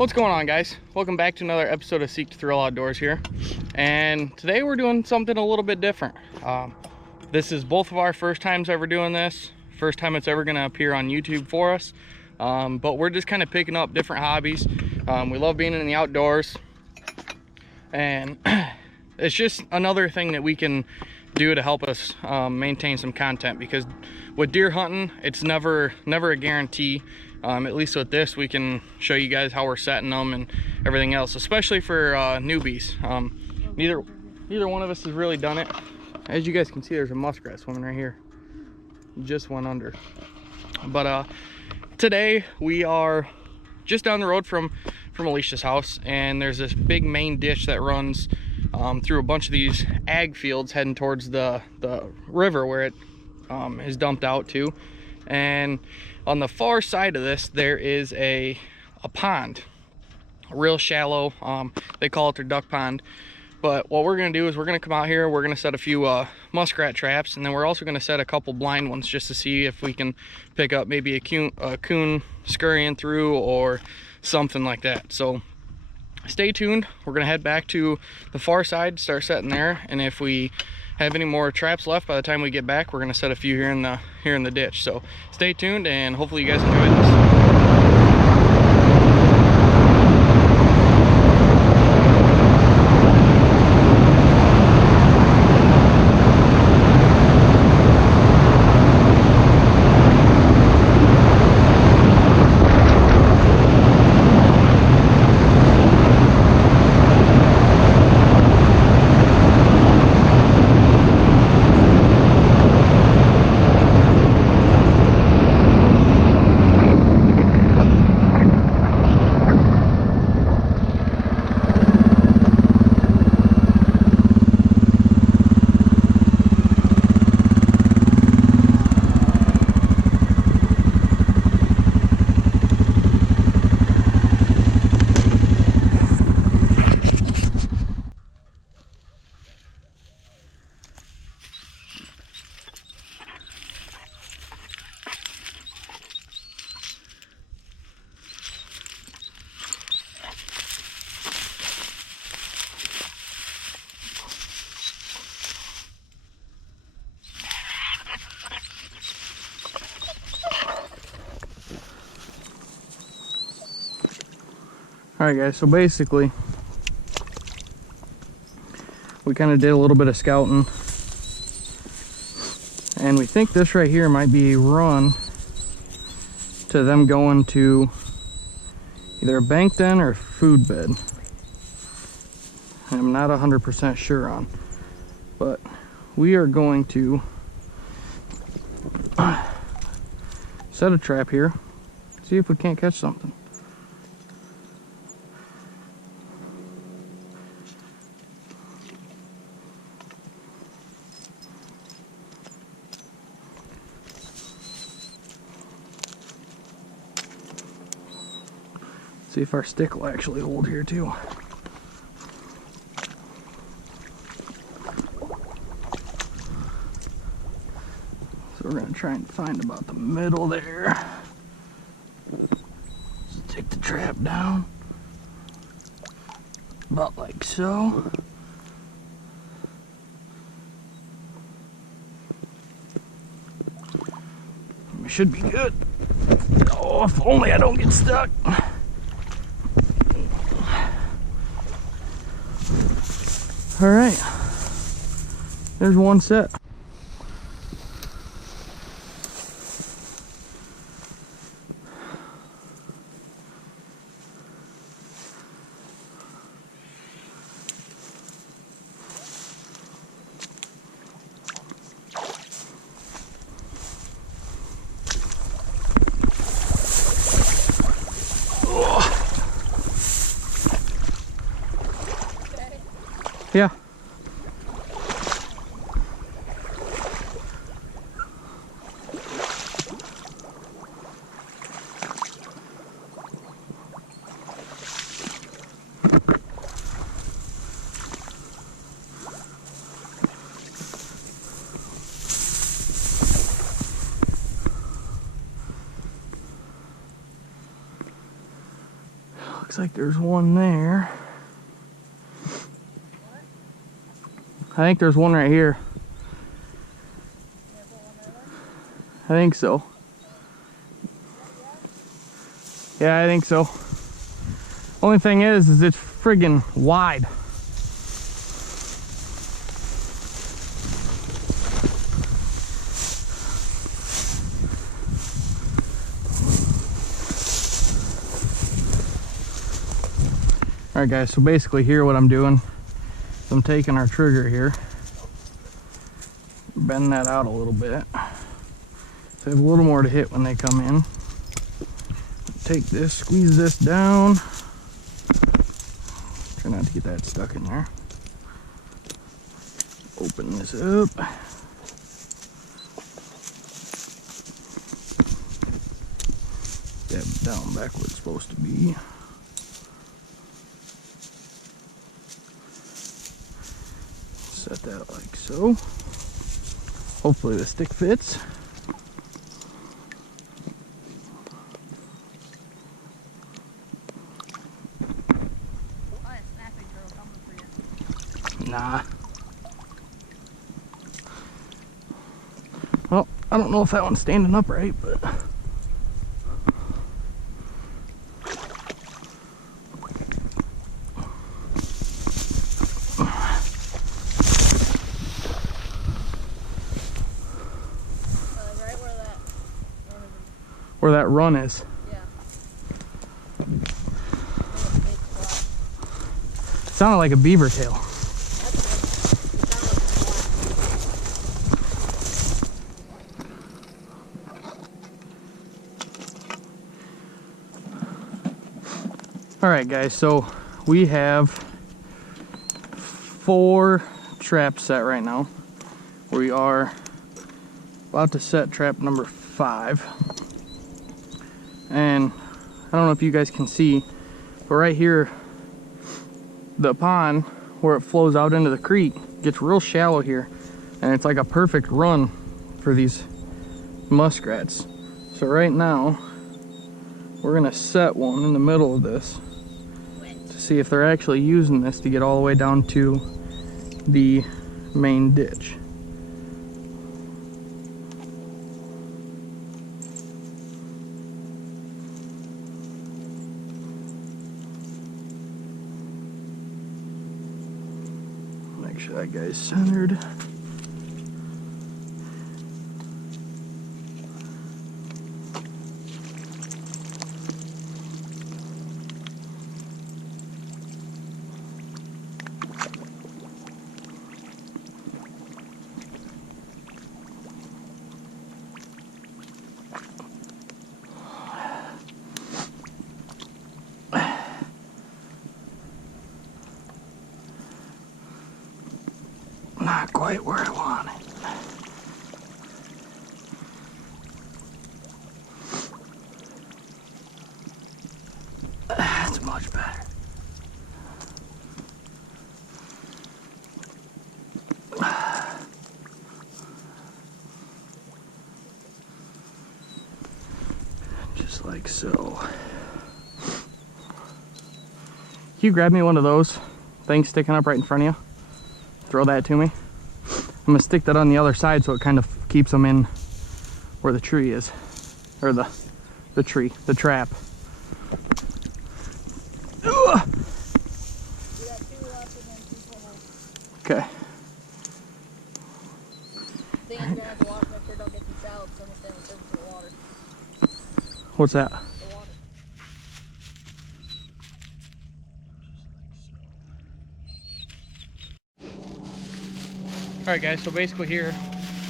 What's going on, guys? Welcome back to another episode of Seek to Thrill Outdoors here. And today we're doing something a little bit different. This is both of our first times ever doing this. First time it's ever gonna appear on YouTube for us. But we're just kind of picking up different hobbies. We love being in the outdoors. And it's just another thing that we can do to help us maintain some content, because with deer hunting, it's never a guarantee. At least with this, we can show you guys how we're setting them and everything else, especially for newbies. Neither one of us has really done it. As you guys can see, there's a muskrat swimming right here. Just went under. But today we are just down the road from Alicia's house, and there's this big main ditch that runs through a bunch of these ag fields heading towards the river where it is dumped out to. And on the far side of this, there is a pond, real shallow. They call it their duck pond. But what we're gonna do is we're gonna come out here, we're gonna set a few muskrat traps, and then we're also gonna set a couple blind ones just to see if we can pick up maybe a coon scurrying through or something like that. So stay tuned. We're gonna head back to the far side, start setting there, and if we have any more traps left by the time we get back, we're gonna set a few here in the ditch. So stay tuned, and hopefully you guys enjoy this. Alright guys, so basically we kind of did a little bit of scouting, and we think this right here might be a run to them going to either a bank den or a food bed. I'm not 100% sure on, but we are going to set a trap here, see if we can't catch something. See if our stick will actually hold here too. So we're gonna try and find about the middle there. Just take the trap down. About like so. We should be good. Oh, if only I don't get stuck. All right, there's one set. Yeah. Looks like there's one there. I think there's one right here. I think so. Yeah, I think so. Only thing is it's friggin' wide. All right, guys, so basically here what I'm doing is I'm taking our trigger here, bend that out a little bit, so I have a little more to hit when they come in. Take this, squeeze this down. Try not to get that stuck in there. Open this up. Dab it down back where it's supposed to be. Set that like so. Hopefully the stick fits. Nah. Well, I don't know if that one's standing upright, but where that run is. Yeah. Sounded like a beaver tail. All right, guys, so we have 4 traps set right now. We are about to set trap number 5. And I don't know if you guys can see, but right here, the pond where it flows out into the creek gets real shallow here, and it's like a perfect run for these muskrats. So right now, we're gonna set one in the middle of this to see if they're actually using this to get all the way down to the main ditch. Make sure that guy's centered. Not quite where I want it. That's much better. Just like so. Can you grab me one of those things sticking up right in front of you? Throw that to me. I'm gonna stick that on the other side so it kind of keeps them in where the tree is, or the trap. Okay. What's that? Alright guys, so basically here,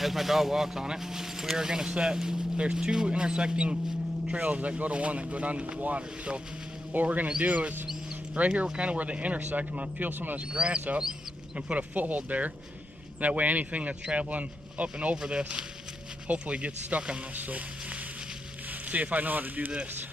as my dog walks on it, we are going to set, there's 2 intersecting trails that go to one that go down to the water. So what we're going to do is, right here kind of where they intersect, I'm going to peel some of this grass up and put a foothold there. That way anything that's traveling up and over this hopefully gets stuck on this. So see if I know how to do this.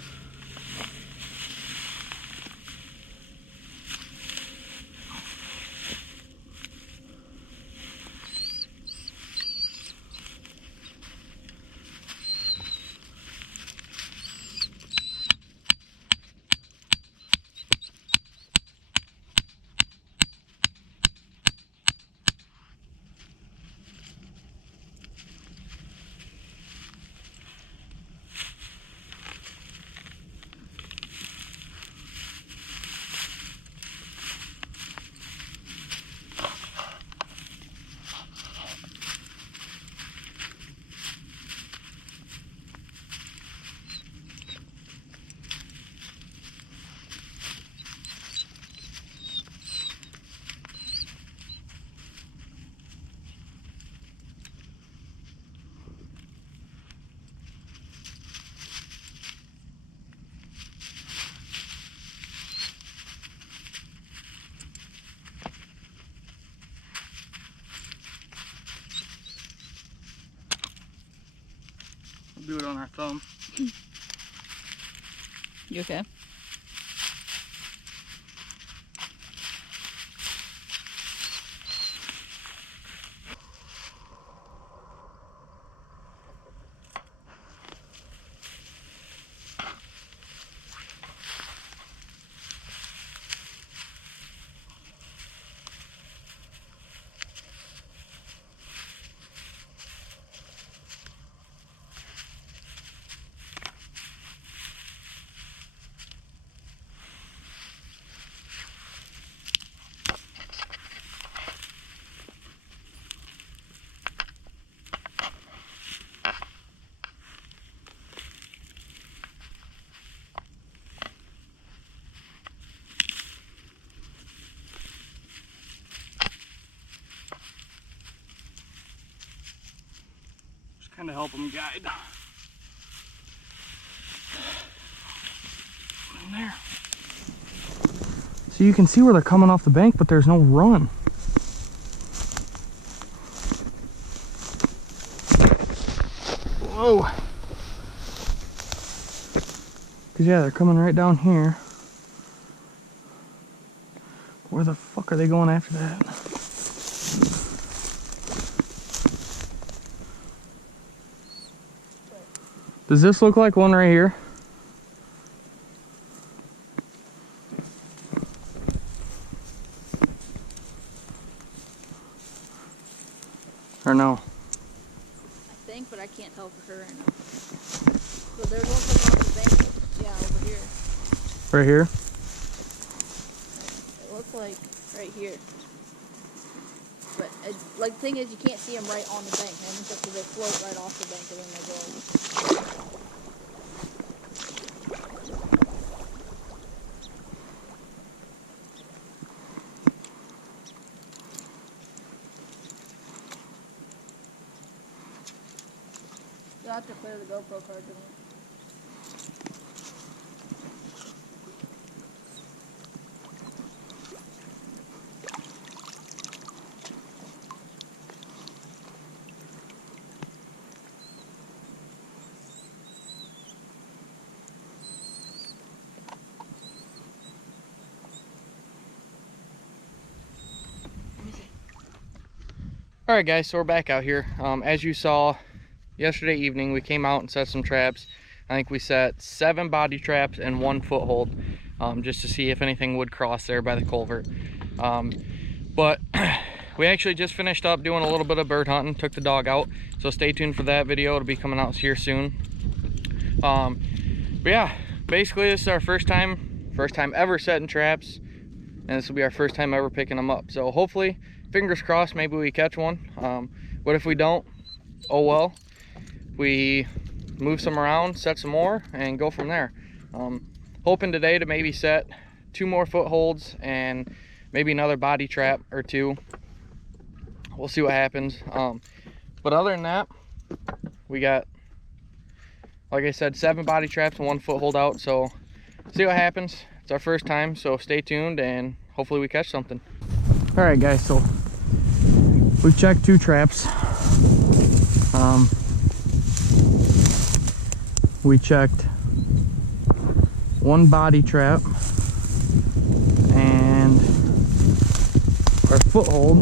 on our thumb. You okay? Kind of help them guide. In there. So you can see where they're coming off the bank, but there's no run. Whoa. Cause yeah, they're coming right down here. Where the fuck are they going after that? Does this look like one right here? Or no? I think, but I can't tell for sure right now. So there's one coming off the bank. Yeah, over here. Right here? It looks like right here. But like the thing is, you can't see them right on the bank. I think that's because they float right off the bank and then they go. You'll have to clear the GoPro card to me. All right, guys, so we're back out here. As you saw yesterday evening, we came out and set some traps. I think we set 7 body traps and 1 foothold, just to see if anything would cross there by the culvert. But we actually just finished up doing a little bit of bird hunting, took the dog out, so stay tuned for that video. It'll be coming out here soon. But yeah, basically this is our first time ever setting traps, and this will be our first time ever picking them up. So hopefully, fingers crossed, maybe we catch one. But if we don't, oh well. We move some around, set some more, and go from there. Hoping today to maybe set 2 more footholds and maybe another body trap or 2. We'll see what happens. But other than that, we got, like I said, 7 body traps and 1 foothold out. So see what happens. It's our first time, so stay tuned and hopefully we catch something. All right, guys, so we've checked 2 traps. We checked 1 body trap and our foothold,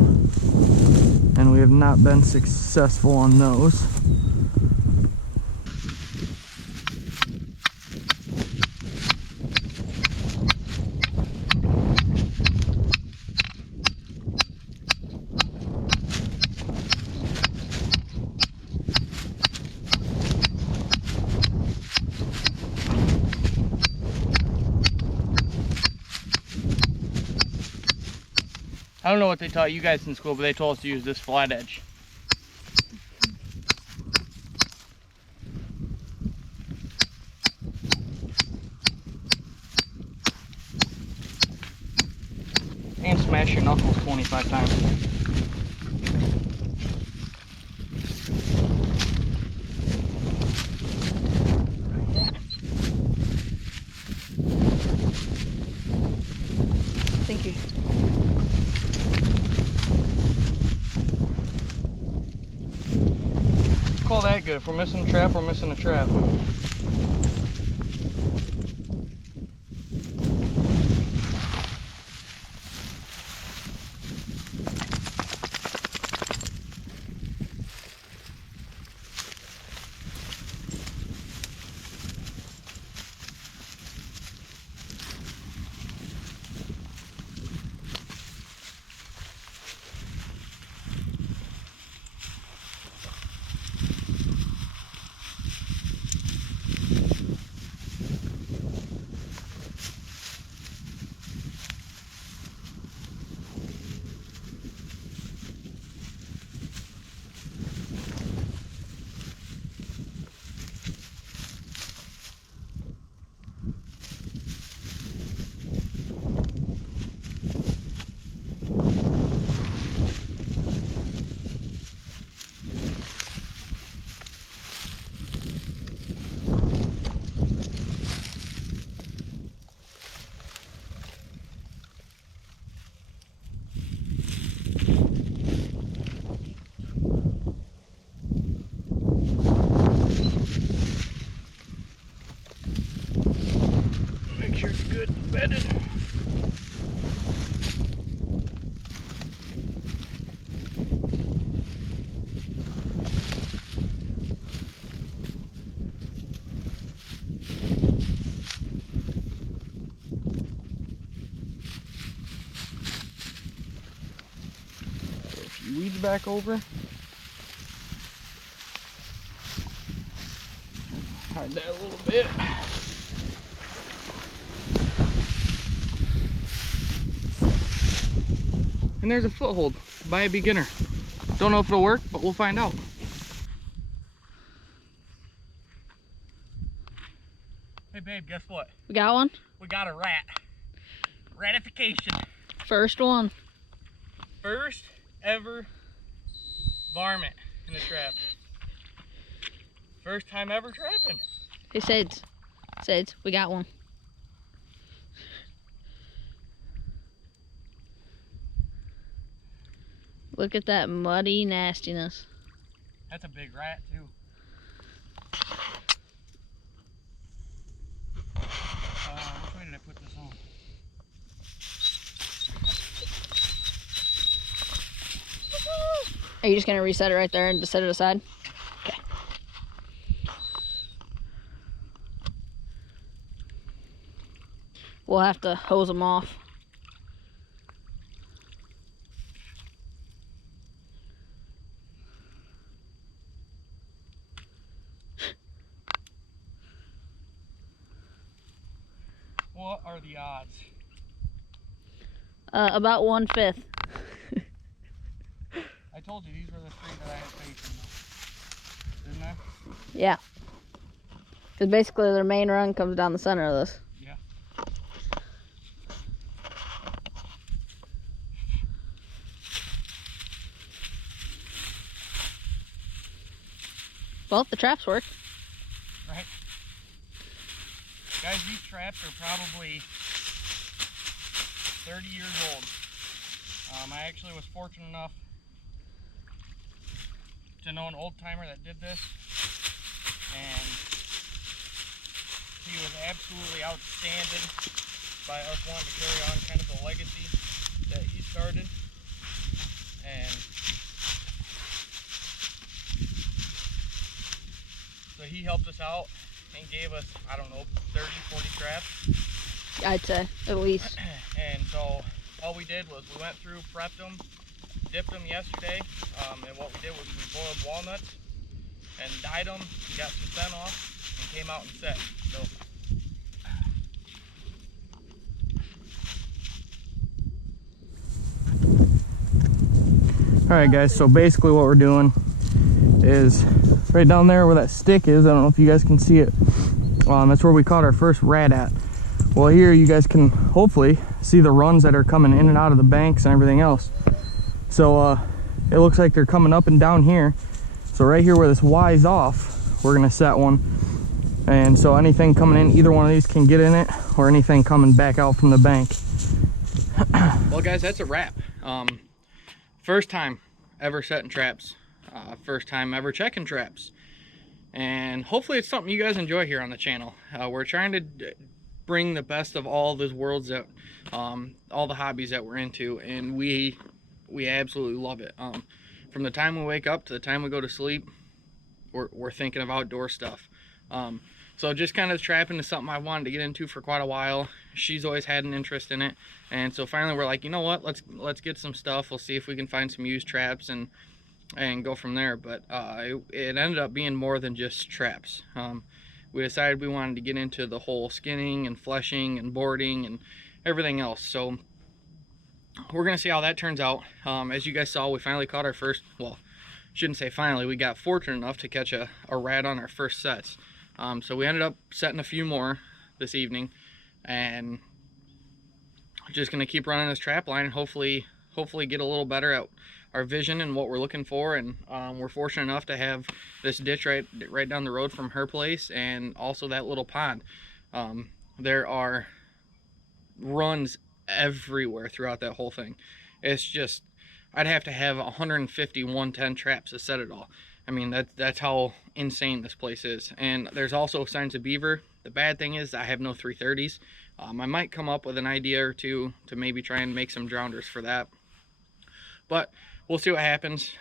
and we have not been successful on those. I don't know what they taught you guys in school, but they told us to use this flat edge. And smash your knuckles 25 times. Thank you. Call that good. If we're missing a trap, we're missing a trap. Make sure it's good and bedded. A few weeds back over. Hide that a little bit. And there's a foothold by a beginner. Don't know if it'll work, but we'll find out. Hey babe, guess what? We got one? We got a rat. Ratification. First one. First ever varmint in the trap. First time ever trapping. Hey, Sades, we got one. Look at that muddy nastiness. That's a big rat too. Which way did I put this on? Are you just gonna reset it right there and just set it aside? Okay. We'll have to hose them off. What are the odds? About 1/5. I told you these were the three that I had facing, didn't I? Yeah. Because basically their main run comes down the center of this. Yeah. Well, the traps work. Right. Guys, these traps are probably 30 years old. I actually was fortunate enough to know an old timer that did this, and he was absolutely outstanding by us wanting to carry on kind of the legacy that he started. And so he helped us out and gave us, I don't know, 30, 40 traps. I'd say, at least. And so all we did was we went through, prepped them, dipped them yesterday, and what we did was we boiled walnuts and dyed them, got some scent off, and came out and set. So alright guys, so basically what we're doing is right down there where that stick is, I don't know if you guys can see it, that's where we caught our first rat at. Well, here you guys can hopefully see the runs that are coming in and out of the banks and everything else. So it looks like they're coming up and down here. So right here where this Y's off, we're gonna set one. And so anything coming in, either one of these can get in it, or anything coming back out from the bank. Well guys, that's a wrap. First time ever setting traps. First time ever checking traps. and hopefully it's something you guys enjoy here on the channel. We're trying to bring the best of all those worlds that all the hobbies that we're into, and we absolutely love it. From the time we wake up to the time we go to sleep, we're thinking of outdoor stuff. So just kind of trapping is something I wanted to get into for quite a while. She's always had an interest in it, and so finally we're like, you know what, let's get some stuff. We'll see if we can find some used traps and go from there. But it ended up being more than just traps. We decided we wanted to get into the whole skinning and fleshing and boarding and everything else. So we're gonna see how that turns out. As you guys saw, we finally caught our first, well, shouldn't say finally, we got fortunate enough to catch a rat on our first sets. So we ended up setting a few more this evening, and just gonna keep running this trap line and hopefully get a little better at our vision and what we're looking for. And we're fortunate enough to have this ditch right down the road from her place, and also that little pond. There are runs everywhere throughout that whole thing. It's just, I'd have to have 150 110 traps to set it all. I mean, that's how insane this place is. And there's also signs of beaver. The bad thing is I have no 330s. I might come up with an idea or two to maybe try and make some drowners for that, but we'll see what happens.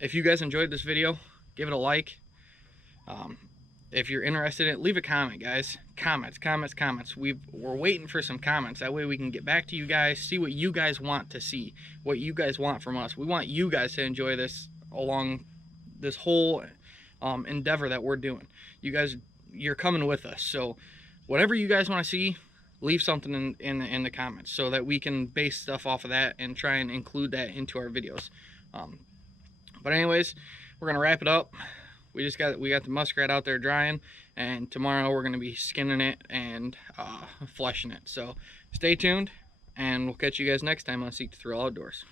If you guys enjoyed this video, give it a like. If you're interested in it, leave a comment, guys. Comments. We're waiting for some comments. That way we can get back to you guys, see what you guys want to see, what you guys want from us. We want you guys to enjoy this along this whole endeavor that we're doing. You guys, you're coming with us. So whatever you guys want to see, leave something in the comments so that we can base stuff off of that and try and include that into our videos. But anyways, we're gonna wrap it up. We got the muskrat out there drying, and tomorrow we're gonna be skinning it and fleshing it. So stay tuned, and we'll catch you guys next time on Seek the Thrill Outdoors.